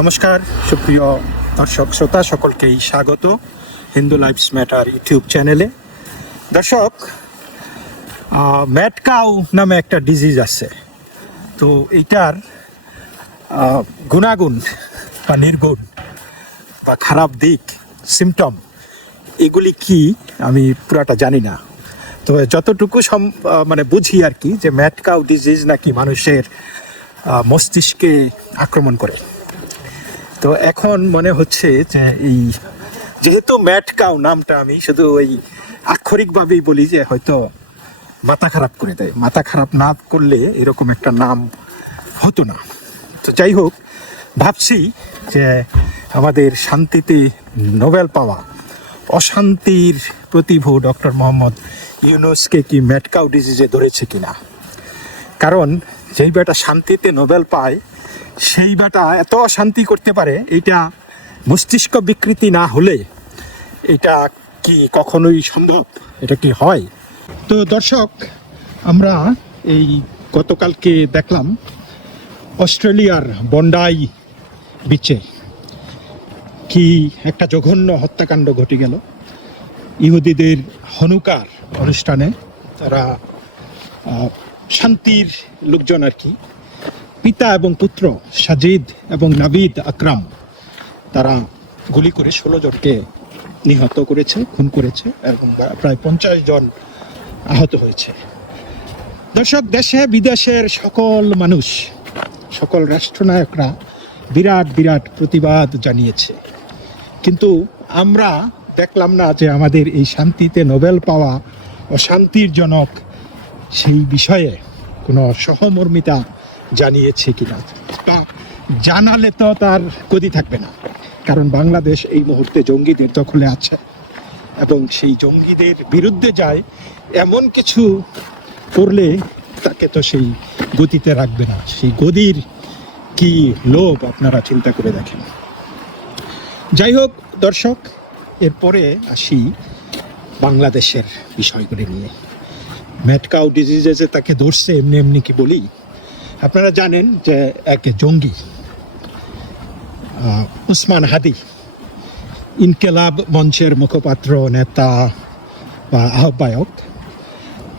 নমস্কার সুপ্রিয় দর্শক শ্রোতা সকলকেই স্বাগত হিন্দু লাইফস ম্যাটার ইউটিউব চ্যানেলে। দর্শক, ম্যাড কাউ নামে একটা ডিজিজ আছে, তো এইটার গুণাগুণ বা নির্গুণ বা খারাপ দিক, সিমটম এগুলি কি আমি পুরাটা জানি না। তবে যতটুকু বুঝি আর কি, যে ম্যাড কাউ ডিজিজ নাকি মানুষের মস্তিষ্কে আক্রমণ করে। তো এখন মনে হচ্ছে যে এই যেহেতু ম্যাড কাউ নামটা আমি শুধু ওই আক্ষরিকভাবেই বলি যে হয়তো মাথা খারাপ করে দেয়, মাথা খারাপ না করলে এরকম একটা নাম হতো না। তো যাই হোক, ভাবছি যে আমাদের শান্তিতে নোবেল পাওয়া অশান্তির প্রতিভু ডক্টর মোহাম্মদ ইউনূসকে কি ম্যাড কাউ ডিজিজে ধরেছে কিনা। কারণ যেই বেটা শান্তিতে নোবেল পায় সেই বেটা এত অশান্তি করতে পারে, এটা মস্তিষ্ক বিকৃতি না হলে এটা কি কখনোই সম্ভব? এটা কি হয়? তো দর্শক, আমরা এই গতকালকে দেখলাম অস্ট্রেলিয়ার বন্ডাই বিচে কি একটা জঘন্য হত্যাকাণ্ড ঘটে গেল। ইহুদিদের হনুকার অনুষ্ঠানে তারা শান্তির লোকজন আর কি, পিতা এবং পুত্র সাজিদ এবং নাবিদ আকরাম, তারা গুলি করে 16 জনকে নিহত করেছে, খুন করেছে এবং প্রায় 50 জন আহত হয়েছে। দর্শক, দেশে বিদেশের সকল মানুষ, সকল রাষ্ট্রনায়করা বিরাট বিরাট প্রতিবাদ জানিয়েছে, কিন্তু আমরা দেখলাম না যে আমাদের এই শান্তিতে নোবেল পাওয়া অশান্তির জনক সেই বিষয়ে কোনো সহমর্মিতা জানিয়েছে কিনা। তা জানালে তো তার গতি থাকবে না, কারণ বাংলাদেশ এই মুহূর্তে জঙ্গিদের দখলে আছে এবং সেই জঙ্গিদের বিরুদ্ধে যায় এমন কিছু করলে তাকে তো সেই গতিতে রাখবে না। সেই গদির কি লোভ আপনারা চিন্তা করে দেখেন। যাই হোক দর্শক, এরপরে আসি বাংলাদেশের বিষয়গুলি নিয়ে। ম্যাড কাউ ডিজিজে যে তাকে ধরছে এমনি এমনি কি বলি। আপনারা জানেন যে এক জঙ্গি উসমান হাদি, ইনকেলাব মঞ্চের মুখপাত্র, নেতা বা আহ্বায়ক,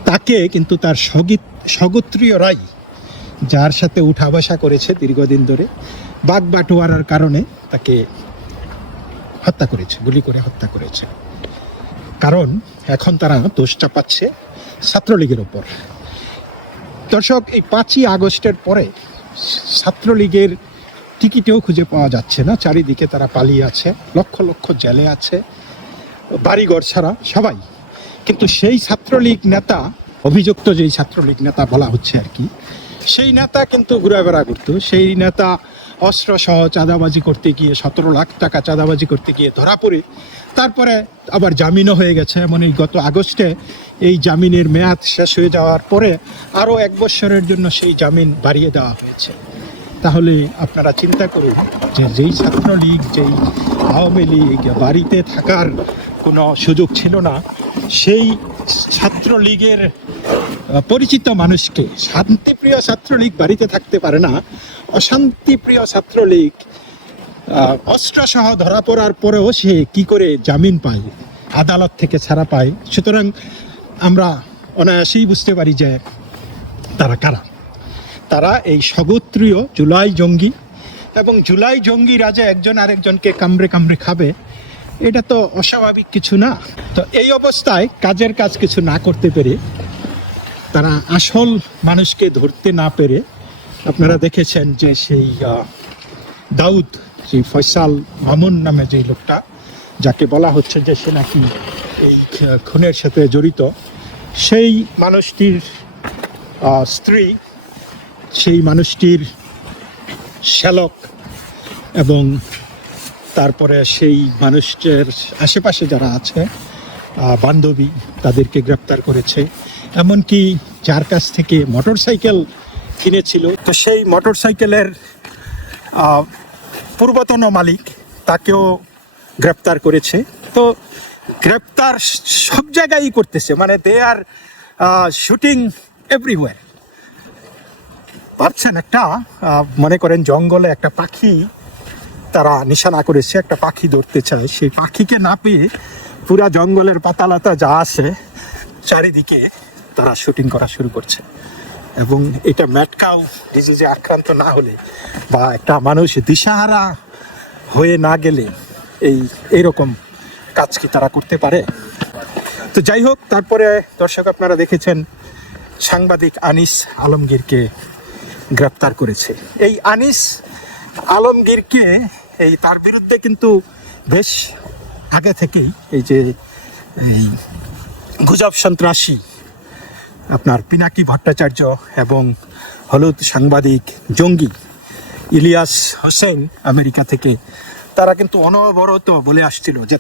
তাকে কিন্তু তার স্বগোত্রীয়রাই, যার সাথে উঠা বসা করেছে দীর্ঘদিন ধরে, বাগবাটোয়ারার কারণে তাকে হত্যা করেছে, গুলি করে হত্যা করেছে। কারণ এখন তারা দোষ চাপাচ্ছে ছাত্রলীগের ওপর। দর্শক, এই 5ই আগস্টের পরে ছাত্রলীগের টিকিটেও খুঁজে পাওয়া যাচ্ছে না, চারিদিকে তারা পালিয়ে আছে, লক্ষ লক্ষ জেলে আছে, বাড়িঘর ছাড়া সবাই। কিন্তু সেই ছাত্রলীগ নেতা, অভিযুক্ত যেই ছাত্রলীগ নেতা বলা হচ্ছে আর কি, সেই নেতা কিন্তু ঘুরাবেড়া করতো। সেই নেতা অস্ত্র সহ চাঁদাবাজি করতে গিয়ে 17 লাখ টাকা চাঁদাবাজি করতে গিয়ে ধরা পড়ে তারপরে আবার জামিনও হয়ে গেছে। এমন এই গত আগস্টে এই জামিনের মেয়াদ শেষ হয়ে যাওয়ার পরে আরও 1 বছরের জন্য সেই জামিন বাড়িয়ে দেওয়া হয়েছে। তাহলে আপনারা চিন্তা করুন যে যেই ছাত্রলীগ, যেই আওয়ামী লীগ বাড়িতে থাকার কোনো সুযোগ ছিল না, সেই ছাত্রলীগের পরিচিত মানুষকে, শান্তিপ্রিয় ছাত্রলীগ বাড়িতে থাকতে পারে না, অশান্তিপ্রিয় ছাত্রলীগ অস্ত্রসহ ধরা পড়ার পরেও সে কি করে জামিন পায়, আদালত থেকে ছাড়া পায়। সুতরাং আমরা অনায়াসেই বুঝতে পারি যে তারা কারা। তারা এই স্বগোত্রীয় জুলাই জঙ্গি, এবং জুলাই জঙ্গিরা যে একজন আরেকজনকে কামড়ে কামড়ে খাবে, এটা তো অস্বাভাবিক কিছু না। তো এই অবস্থায় কাজের কাজ কিছু না করতে পেরে, তারা আসল মানুষকে ধরতে না পেরে, আপনারা দেখেছেন যে সেই দাউদ, সেই ফয়সাল মামুন নামে যেই লোকটা, যাকে বলা হচ্ছে যে সে নাকি এই খুনের সাথে জড়িত, সেই মানুষটির স্ত্রী, সেই মানুষটির শ্যালক এবং তারপরে সেই মানুষের আশেপাশে যারা আছে বান্ধবী, তাদেরকে গ্রেপ্তার করেছে। এমনকি যার কাছ থেকে মোটরসাইকেল কিনেছিল, তো সেই মোটরসাইকেলের পূর্বতন মালিক, তাকেও গ্রেপ্তার করেছে। তো গ্রেপ্তার সব জায়গায়ই করতেছে, মানে দে আর শুটিং এভরিওয়্যার। ভাবছেন একটা মনে করেন জঙ্গলে একটা পাখি তারা নিশানা করেছে, একটা পাখি ধরতে চায়, সেই পাখিকে না পেয়ে পুরা জঙ্গলের পাতালতা যা আছে চারিদিকে তারা শুটিং করা শুরু করছে। এবং এটা ম্যাটকাউ ডিজিজে আক্রান্ত না হলে বা একটা মানুষ দিশাহারা হয়ে না গেলে এইরকম কাজ কি তারা করতে পারে? তো যাই হোক, তারপরে দর্শক আপনারা দেখেছেন সাংবাদিক আনিস আলমগীরকে গ্রেপ্তার করেছে। এই আনিস আলমগীরকে তার বিরুদ্ধে কিন্তু বেশ আগে থেকেই এই গুজব সন্ত্রাসী আপনার পিনাকি ভট্টাচার্য এবং হলুদ সাংবাদিক জঙ্গি ইলিয়াস হোসেন আমেরিকা থেকে তারা কিন্তু অনবরত বলে আসছিল, যে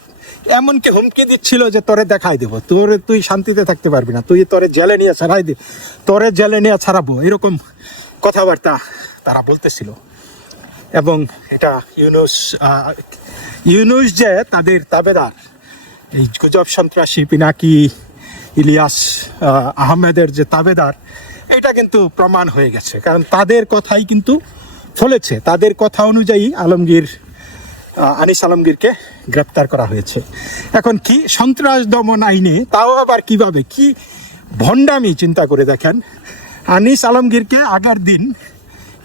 এমনকি হুমকি দিচ্ছিল যে তোরে দেখাই দেবো, তুই শান্তিতে থাকতে পারবি না, তোরে জেলে নিয়ে জেলে নিয়ে ছাড়াবো, এরকম কথাবার্তা তারা বলতেছিল। এবং এটা ইউনুস যে তাদের তাবেদার, এই গুজব সন্ত্রাসী পিনাকি ইলিয়াস আহমেদের যে তাবেদার, এটা কিন্তু প্রমাণ হয়ে গেছে। কারণ তাদের কথাই কিন্তু ফলেছে, তাদের কথা অনুযায়ী আনিস আলমগীরকে গ্রেপ্তার করা হয়েছে। এখন কি সন্ত্রাস দমন আইনে, তাও আবার কিভাবে, কি ভণ্ডামি চিন্তা করে দেখেন। আনিস আলমগীরকে আগের দিন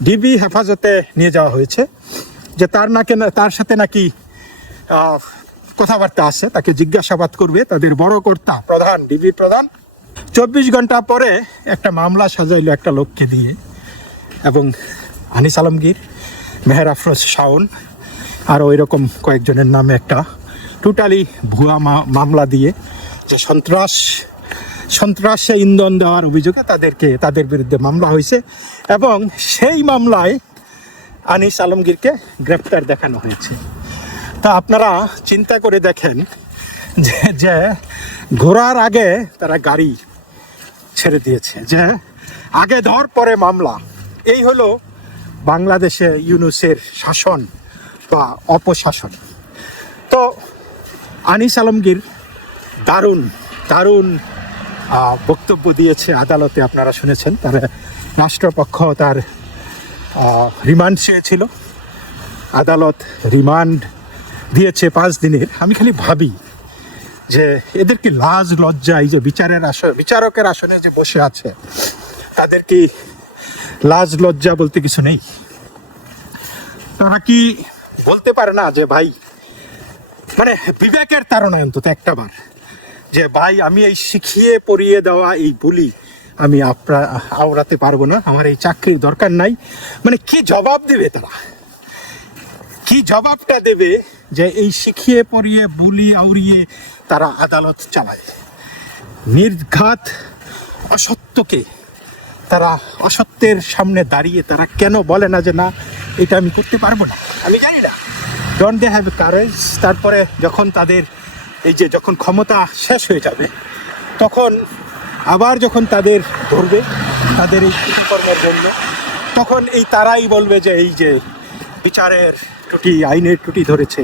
ডিবি হেফাজতে নিয়ে যাওয়া হয়েছে, যে তার সাথে নাকি কথাবার্তা আছে, তাকে জিজ্ঞাসাবাদ করবে তাদের বড় কর্তা প্রধান, ডিবি প্রধান। 24 ঘন্টা পরে একটা মামলা সাজাইলো একটা লোককে দিয়ে, এবং আনিস আলমগীর, মেহের আফরোজ শাওন আর ওই রকম কয়েকজনের নামে একটা টোটালি ভুয়া মামলা দিয়ে, যে সন্ত্রাসে ইন্ধন দেওয়ার অভিযোগে তাদের বিরুদ্ধে মামলা হয়েছে। এবং সেই মামলায় আনিস আলমগীরকে গ্রেপ্তার দেখানো হয়েছে। তা আপনারা চিন্তা করে দেখেন যে ঘোরার আগে তারা গাড়ি ছেড়ে দিয়েছে, যে আগে ধর পরে মামলা। এই হলো বাংলাদেশে ইউনুসের শাসন বা অপশাসন। তো আনিস আলমগীর দারুণ বক্তব্য দিয়েছে আদালতে, আপনারা শুনেছেন। তার রাষ্ট্রপক্ষ তার রিমান্ড চেয়েছিল, আদালত রিমান্ড দিয়েছে 5 দিনের। আমি খালি ভাবি যে এদের কি লাজ লজ্জা, এই যে বিচারকের আসনে যে বসে আছে, তাদের কি লাজ লজ্জা বলতে কিছু নেই? তারা কি বলতে পারে না যে ভাই, মানে বিবেকের তাড়নায় অন্তত একটাবার, যে ভাই আমি এই শিখিয়ে পড়িয়ে দেওয়া এই বুলি আমি আওড়াতে পারবো না, আমার এই চাকরির দরকার নাই। মানে কি জবাব দেবে তারা? কি জবাবটা দেবে যে এই শিখিয়ে পড়িয়ে বুলি আউড়িয়ে তারা আদালত চালায়? নির্ঘাত অসত্যকে তারা অসত্যের সামনে দাঁড়িয়ে তারা কেন বলে না যে না, এটা আমি করতে পারবো না, আমি জানি না। Don't they have courage? তারপরে যখন তাদের যখন ক্ষমতা শেষ হয়ে যাবে, তখন আবার যখন তাদের ধরবে তাদের এই কৃতকর্মের জন্য, তখন তারাই বলবে যে এই যে বিচারের ত্রুটি, আইনের ত্রুটি ধরেছে,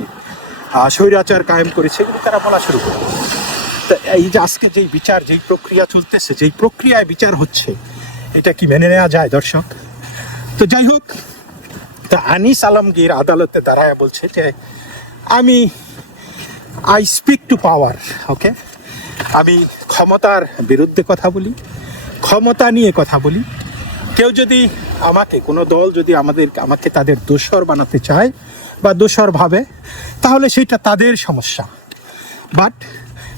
স্বৈরাচার কায়েম করেছে, এগুলো তারা বলা শুরু করবে। তো এই যে আজকে যেই বিচার, যেই প্রক্রিয়া চলতেছে, যেই প্রক্রিয়ায় বিচার হচ্ছে, এটা কি মেনে নেওয়া যায় দর্শক? তো যাই হোক, তা আনিস আলমগীর আদালতে দাঁড়ায় বলছে যে আই স্পিক টু পাওয়ার, ওকে, আমি ক্ষমতার বিরুদ্ধে কথা বলি, ক্ষমতা নিয়ে কথা বলি। কেউ যদি কোনো দল যদি আমাকে তাদের দোষর বানাতে চায় বা দোষর ভাবে, তাহলে সেটা তাদের সমস্যা। But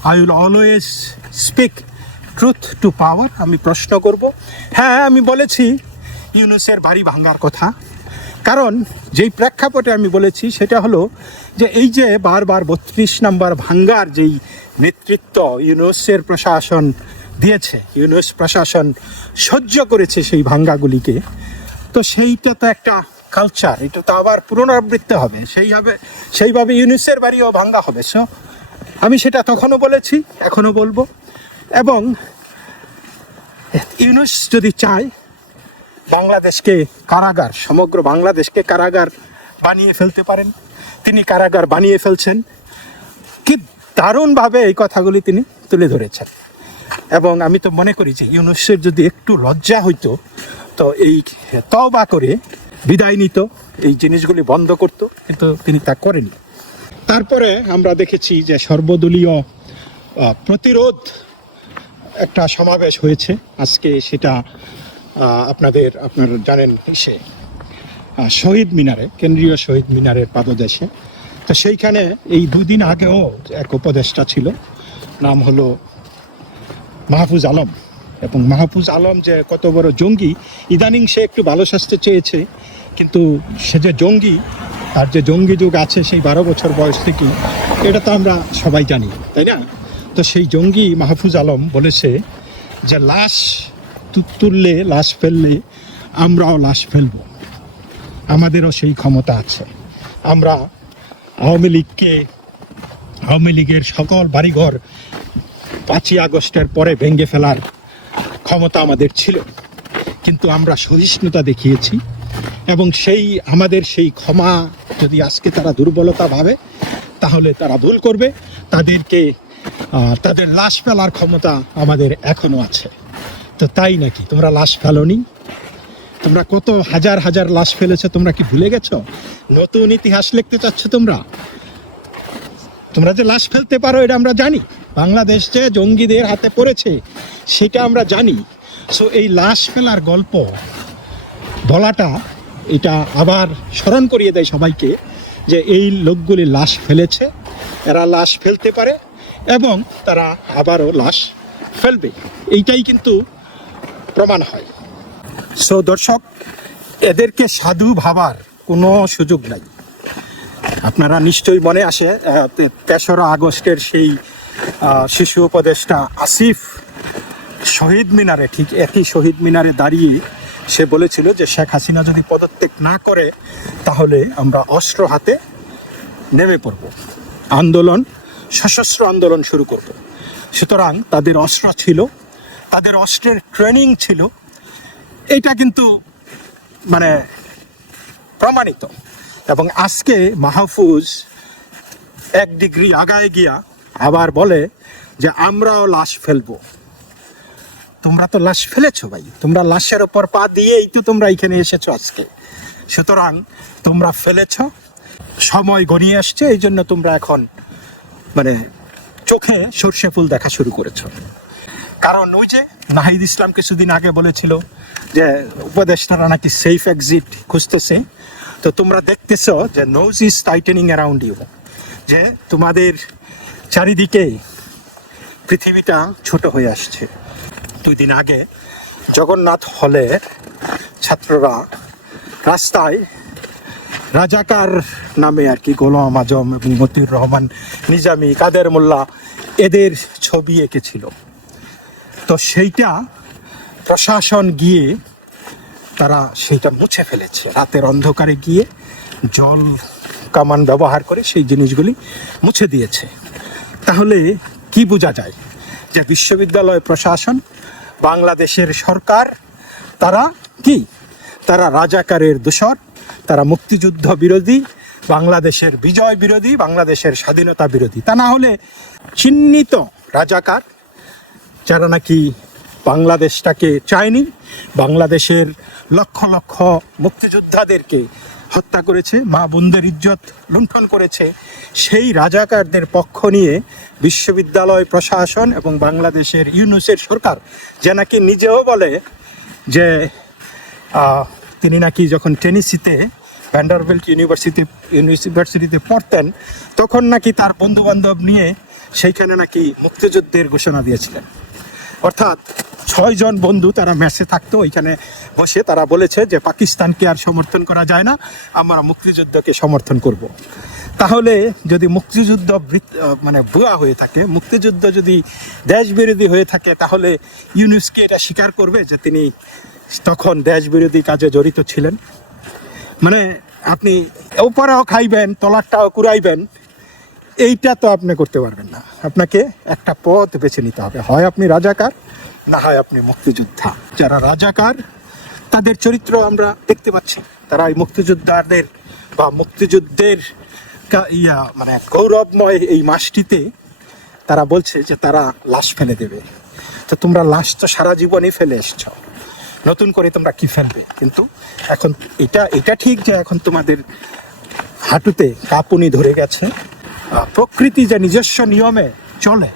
I will always speak truth to power. আমি প্রশ্ন করব। হ্যাঁ, আমি বলেছি ইউনুসের বাড়ি ভাঙার কথা, কারণ যেই প্রেক্ষাপটে আমি বলেছি সেটা হলো যে এই যে বারবার 32 নম্বর ভাঙ্গার যেই নেতৃত্ব ইউনুসের প্রশাসন দিয়েছে, ইউনুস প্রশাসন সহ্য করেছে সেই ভাঙ্গাগুলিকে, তো সেইটা তো একটা কালচার, এটা তো আবার পুনরাবৃত্তি হবে, সেইভাবে ইউনুসের বাড়িও ভাঙ্গা হবে। সো আমি সেটা তখনও বলেছি, এখনও বলবো। এবং ইউনুস যদি চায় বাংলাদেশকে কারাগার, সমগ্র বাংলাদেশকে কারাগার বানিয়ে ফেলতে পারেন, তিনি কারাগার বানিয়ে ফেলছেন। কি দারুণভাবে এই কথাগুলি তিনি তুলে ধরেছেন। এবং আমি তো মনে করি যে ইউনুসের যদি একটু লজ্জা হইতো, তো এই তওবা করে বিদায় নিত, এই জিনিসগুলি বন্ধ করত, কিন্তু তিনি তা করেনি। তারপরে আমরা দেখেছি যে সর্বদলীয় প্রতিরোধ একটা সমাবেশ হয়েছে আজকে, সেটা আপনারা জানেন শহীদ মিনারে, কেন্দ্রীয় শহীদ মিনারের পাদদেশে। তো সেইখানে এই দুদিন আগেও এক উপদেষ্টা ছিল, নাম হলো মাহফুজ আলম। এবং মাহফুজ আলম যে কত বড় জঙ্গি, ইদানিং সে একটু ভালো স্বাস্থ্য চেয়েছে, কিন্তু সে যে জঙ্গি, তার যে জঙ্গি যুগ আছে সেই 12 বছর বয়স থেকেই, এটা তো আমরা সবাই জানি, তাই না? তো সেই জঙ্গি মাহফুজ আলম বলেছে যে লাশ তুললে, লাশ ফেললে আমরাও লাশ ফেলব, আমাদেরও সেই ক্ষমতা আছে। আমরা আওয়ামী লীগের সকল বাড়িঘর 5ই আগস্টের পরে ভেঙে ফেলার ক্ষমতা আমাদের ছিল, কিন্তু আমরা সহিষ্ণুতা দেখিয়েছি। এবং আমাদের সেই ক্ষমা যদি আজকে তারা দুর্বলতা ভাবে, তাহলে তারা ভুল করবে। তাদের লাশ ফেলার ক্ষমতা আমাদের এখনো আছে। তো তাই নাকি তোমরা লাশ ফেলোনি? তোমরা কত হাজার হাজার লাশ ফেলেছো, তোমরা কি ভুলে গেছো? নতুন ইতিহাস লিখতে চাচ্ছ তোমরা যে লাশ ফেলতে পারো, এটা আমরা জানি। বাংলাদেশ যে জঙ্গিদের হাতে পড়েছে সেটা আমরা জানি। সো এই লাশ ফেলার গল্প বলাটা, এটা আবার স্মরণ করিয়ে দেয় সবাইকে যে এই লোকগুলি লাশ ফেলেছে, এরা লাশ ফেলতে পারে এবং তারা আবারও লাশ ফেলবে, এইটাই কিন্তু প্রমাণ হয়। সো দর্শক, এদেরকে সাধু ভাবার কোনো সুযোগ নাই। আপনারা নিশ্চয়ই মনে আসে 3রা আগস্টের সেই শিশু উপদেষ্টা আসিফ শহীদ মিনারে, ঠিক একই শহীদ মিনারে দাঁড়িয়ে সে বলেছিল যে শেখ হাসিনা যদি পদত্যাগ না করে তাহলে আমরা অস্ত্র হাতে নেমে পড়ব, সশস্ত্র আন্দোলন শুরু করব। সুতরাং তাদের অস্ত্র ছিল, তাদের অস্ত্রের ট্রেনিং ছিল, এটা কিন্তু প্রমাণিত। এবং আজকে মাহফুজ 1 ডিগ্রি আগায় গিয়া আবার বলে যে আমরাও লাশ ফেলবো। তোমরা তো লাশ ফেলেছো ভাই, তোমরা লাশের ওপর পা দিয়েই তো তোমরা এখানে এসেছো আজকে। সুতরাং তোমরা ফেলেছো, সময় গড়িয়ে আসছে, এই জন্য তোমরা এখন চোখে সর্ষে ফুল দেখা শুরু করেছো। কারণ ওই যে নাহিদ ইসলাম কিছুদিন আগে বলেছিল যে উপদেষ্টারা নাকি সেফ এক্সিট খুঁজতেছে। তো তোমরা দেখতেছো যে noose is tightening around you, যে তোমাদের চারিদিকে পৃথিবীটা ছোট হয়ে আসছে। 2 দিন আগে জগন্নাথ হলে ছাত্ররা রাস্তায় রাজাকার নামে আর কি গোলাম আজম এবং মতিউর রহমান নিজামী, কাদের মোল্লা, এদের ছবি এঁকেছিল। তো সেইটা প্রশাসন গিয়ে তারা সেইটা মুছে ফেলেছে, রাতের অন্ধকারে গিয়ে জল কামান ব্যবহার করে সেই জিনিসগুলি মুছে দিয়েছে। তাহলে কি বোঝা যায়? যে বিশ্ববিদ্যালয় প্রশাসন, বাংলাদেশের সরকার, তারা রাজাকারের দোসর, তারা মুক্তিযুদ্ধ বিরোধী, বাংলাদেশের বিজয় বিরোধী, বাংলাদেশের স্বাধীনতা বিরোধী। তা না হলে চিহ্নিত রাজাকার, যারা নাকি বাংলাদেশটাকে চায়নি, বাংলাদেশের লক্ষ লক্ষ মুক্তিযোদ্ধাদেরকে হত্যা করেছে, মা বোনদের ইজ্জত লুণ্ঠন করেছে, সেই রাজাকারদের পক্ষ নিয়ে বিশ্ববিদ্যালয় প্রশাসন এবং বাংলাদেশের ইউনূসের সরকার, যে নাকি নিজেও বলে যে তিনি নাকি যখন টেনেসিতে ভ্যান্ডারবিল্ট ইউনিভার্সিটিতে পড়তেন, তখন নাকি তার বন্ধুবান্ধব নিয়ে সেইখানে নাকি মুক্তিযুদ্ধের ঘোষণা দিয়েছিলেন। অর্থাৎ 6 জন বন্ধু তারা মেসে থাকতো, ওইখানে বসে তারা বলেছে যে পাকিস্তানকে আর সমর্থন করা যায় না, আমরা মুক্তিযুদ্ধকে সমর্থন করব। তাহলে যদি মুক্তিযুদ্ধ ভুয়া হয়ে থাকে, মুক্তিযুদ্ধ যদি দেশবিরোধী হয়ে থাকে, তাহলে ইউনূসকে এটা স্বীকার করবে যে তিনি তখন দেশবিরোধী কাজে জড়িত ছিলেন? আপনি উপরেও খাইবেন, তলারটাও কুড়াইবেন, এইটা তো আপনি করতে পারবেন না। আপনাকে একটা পথ বেছে নিতে হবে, হয় আপনি রাজাকার, না হয় আপনি মুক্তিযোদ্ধা। যারা রাজাকার তাদের চরিত্র আমরা দেখতে পাচ্ছি, তারা এই মুক্তিযোদ্ধাদের বা মুক্তিযুদ্ধের গৌরবময় এই মাসটিতে তারা বলছে যে তারা লাশ ফেলে দেবে। তো তোমরা লাশ তো সারা জীবনই ফেলে এসছো, নতুন করে তোমরা কি ফেলবে। কিন্তু এখন এটা ঠিক যে এখন তোমাদের হাঁটুতে কাঁপুনি ধরে গেছে। প্রকৃতি যে নিজস্ব নিয়মে চলে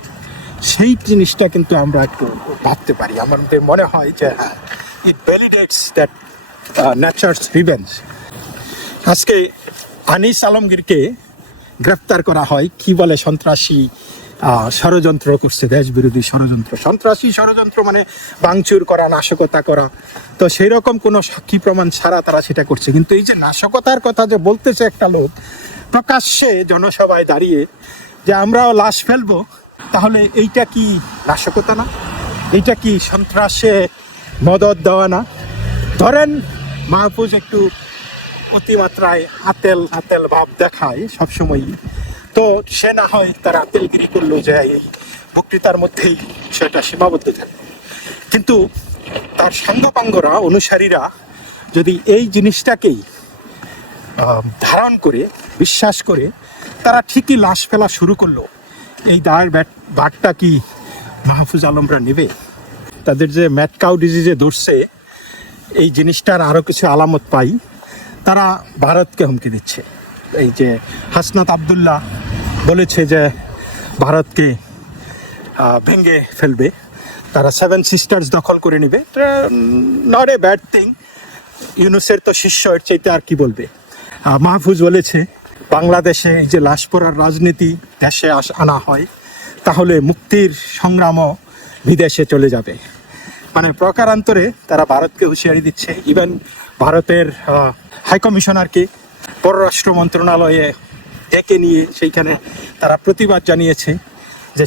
সেই জিনিসটা কিন্তু আমরা একটু ভাবতে পারি। আমাদের মনে হয় যে ইট ভ্যালিডেটস দ্যাট ন্যাচারস রিভেঞ্জ। আজকে আনিস আলমগীরকে গ্রেফতার করা হয়, কি বলে সন্ত্রাসী ষড়যন্ত্র করছে, দেশ বিরোধী ষড়যন্ত্র। সন্ত্রাসী ষড়যন্ত্র মানে ভাঙচুর করা, নাশকতা করা। তো সেই রকম কোনো সাক্ষী প্রমাণ ছাড়া তারা সেটা করছে। কিন্তু এই যে নাশকতার কথা যে বলতেছে একটা লোক প্রকাশ্যে জনসভায় দাঁড়িয়ে যে আমরাও লাশ ফেলবো, তাহলে এইটা কি নাশকতা না? এইটা কি সন্ত্রাসে মদত দেওয়া না? ধরেন মাহফুজ একটু অতিমাত্রায় আতেল ভাব দেখায় সবসময়ই, তো সে না হয় তার আতেলগিরি করলো যে এই বক্তৃতার মধ্যেই সেটা সীমাবদ্ধ থাকে। কিন্তু তার সাঙ্গপাঙ্গরা, অনুসারীরা যদি এই জিনিসটাকেই ধারণ করে বিশ্বাস করে তারা ঠিকই লাশ ফেলা শুরু করলো, এই দায়ের বাঘটা কি মাহফুজ আলমরা নেবে? তাদের যে ম্যাড কাউ ডিজিজে ধরছে, এই জিনিসটার আরও কিছু আলামত পাই। তারা ভারতকে হুমকি দিচ্ছে। এই যে হাসনাত আবদুল্লাহ বলেছে যে ভারতকে ভেঙে ফেলবে, তারা 7 সিস্টার্স দখল করে নেবে। Not a bad thing. ইউনুসের তো শিষ্য, এর চাইতে আর কি বলবে। মাহফুজ বলেছে বাংলাদেশে এই যে লাশ পড়ার রাজনীতি দেশে আনা হয়, তাহলে মুক্তির সংগ্রামও বিদেশে চলে যাবে। মানে প্রকারান্তরে তারা ভারতকে হুঁশিয়ারি দিচ্ছে। ইভেন ভারতের হাইকমিশনারকে পররাষ্ট্র মন্ত্রণালয়ে ডেকে নিয়ে সেইখানে তারা প্রতিবাদ জানিয়েছে যে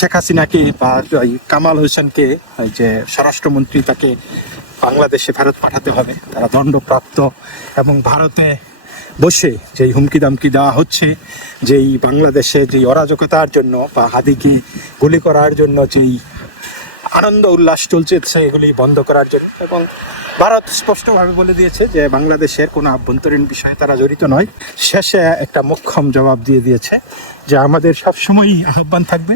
শেখ হাসিনাকে বা কামাল হোসেনকে, এই যে স্বরাষ্ট্রমন্ত্রী, তাকে বাংলাদেশে ফেরত পাঠাতে হবে। তারা দণ্ডপ্রাপ্ত। এবং ভারতে বসে যেই হুমকি দামকি দেওয়া হচ্ছে, যেই বাংলাদেশে যেই অরাজকতার জন্য বা হাদিকে গুলি করার জন্য যেই আনন্দ উল্লাস চলছে, এগুলি বন্ধ করার জন্য। এবং ভারত স্পষ্টভাবে বলে দিয়েছে যে বাংলাদেশের কোনো আভ্যন্তরীণ বিষয়ে তারা জড়িত নয়। শেষে একটা মোক্ষম জবাব দিয়ে দিয়েছে যে আমাদের সবসময়ই আহ্বান থাকবে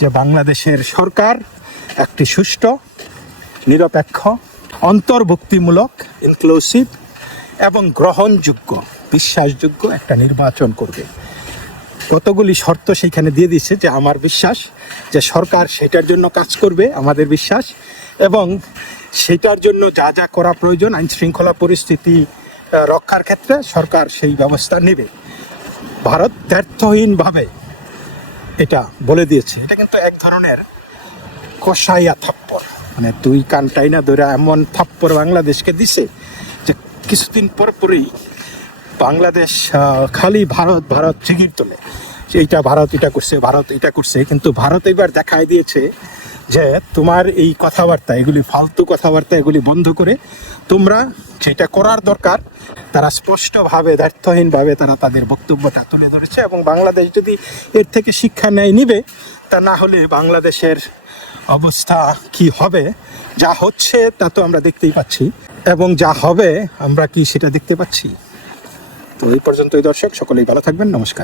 যে বাংলাদেশের সরকার একটি সুষ্ঠু, নিরপেক্ষ, অন্তর্ভুক্তিমূলক, ইনক্লুসিভ এবং গ্রহণযোগ্য, বিশ্বাসযোগ্য একটা নির্বাচন করবে। কতগুলি শর্ত সেইখানে দিয়ে দিচ্ছে যে আমার বিশ্বাস যে সরকার সেটার জন্য কাজ করবে, আমাদের বিশ্বাস। এবং সেটার জন্য যা যা করা প্রয়োজন আইন শৃঙ্খলা পরিস্থিতি রক্ষার ক্ষেত্রে সরকার সেই ব্যবস্থা নেবে। ভারত দ্ব্যর্থহীনভাবে এটা বলে দিয়েছে। এটা কিন্তু এক ধরনের কষাইয়া থাপ্পড়, মানে দুই কানটাই না ধরে এমন থাপ্পড় বাংলাদেশকে দিছে যে কিছুদিন পরেই বাংলাদেশ খালি ভারত জিগির তোলে। এইটা ভারত এটা করছে, ভারত এটা করছে। কিন্তু ভারত এবার দেখাই দিয়েছে যে তোমার এই কথাবার্তা, এগুলি ফালতু কথাবার্তা, এগুলি বন্ধ করে তোমরা যেটা করার দরকার তারা স্পষ্টভাবে, দ্ব্যর্থহীনভাবে তারা তাদের বক্তব্যটা তুলে ধরেছে। এবং বাংলাদেশ যদি এর থেকে শিক্ষা নিবে, তা না হলে বাংলাদেশের অবস্থা কি হবে? যা হচ্ছে তা তো আমরা দেখতেই পাচ্ছি, এবং যা হবে আমরা কি সেটা দেখতে পাচ্ছি। তো এই পর্যন্তই দর্শক, সকলেই ভালো থাকবেন। নমস্কার।